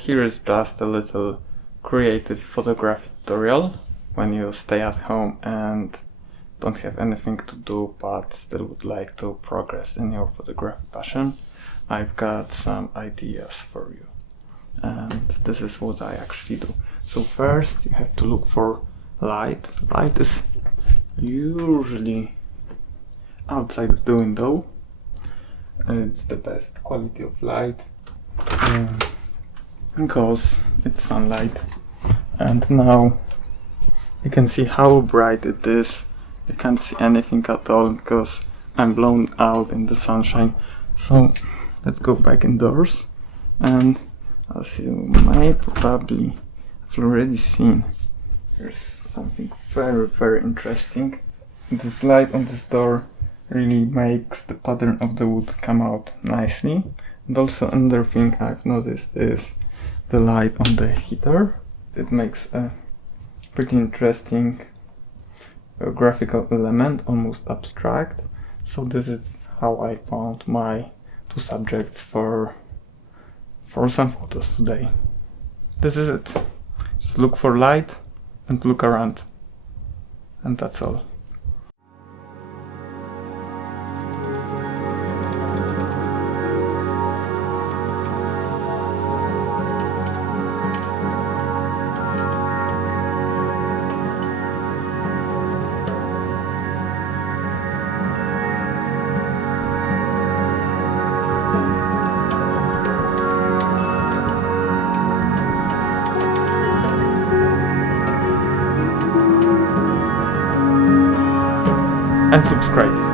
Here is just a little creative photography tutorial when you stay at home and don't have anything to do but still would like to progress in your photography passion. I've got some ideas for you, and this is what I actually do. So first you have to look for light. Light is usually outside of the window. It's the best quality of light because it's sunlight, and now you can see how bright it is. You can't see anything at all because I'm blown out in the sunshine. So let's go back indoors, and as you may probably have already seen, there's something very interesting. This light on this door really makes the pattern of the wood come out nicely. And also another thing I've noticed is the light on the heater. It makes a pretty interesting graphical element, almost abstract. So this is how I found my two subjects for some photos today. This is it. Just look for light and look around, and that's all. And subscribe.